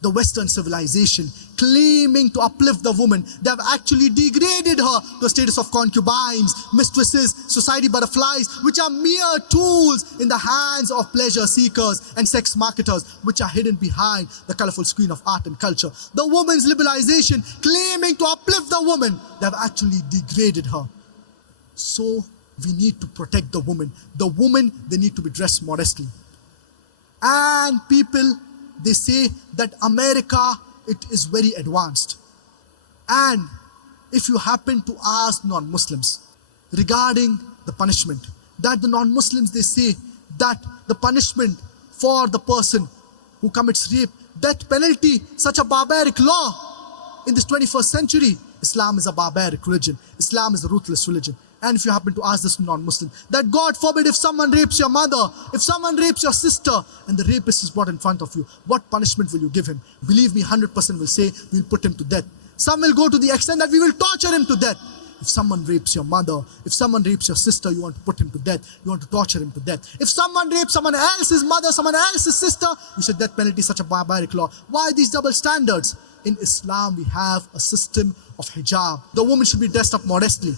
The Western civilization, claiming to uplift the woman, they have actually degraded her to a status of concubines, mistresses, society butterflies, which are mere tools in the hands of pleasure seekers and sex marketers, which are hidden behind the colorful screen of art and culture. The woman's liberalization, claiming to uplift the woman, they have actually degraded her. So we need to protect the woman. The woman, they need to be dressed modestly. And people, they say that America, it is very advanced. And if you happen to ask non-Muslims regarding the punishment, that the non-Muslims, they say that the punishment for the person who commits rape, death penalty, such a barbaric law in this 21st century. Islam is a barbaric religion. Islam is a ruthless religion. And if you happen to ask this non-Muslim, that God forbid, if someone rapes your mother, if someone rapes your sister, and the rapist is brought in front of you, what punishment will you give him? Believe me, 100% will say, we'll put him to death. Some will go to the extent that we will torture him to death. If someone rapes your mother, if someone rapes your sister, you want to put him to death. You want to torture him to death. If someone rapes someone else's mother, someone else's sister, you said death penalty is such a barbaric law. Why these double standards? In Islam, we have a system of hijab. The woman should be dressed up modestly.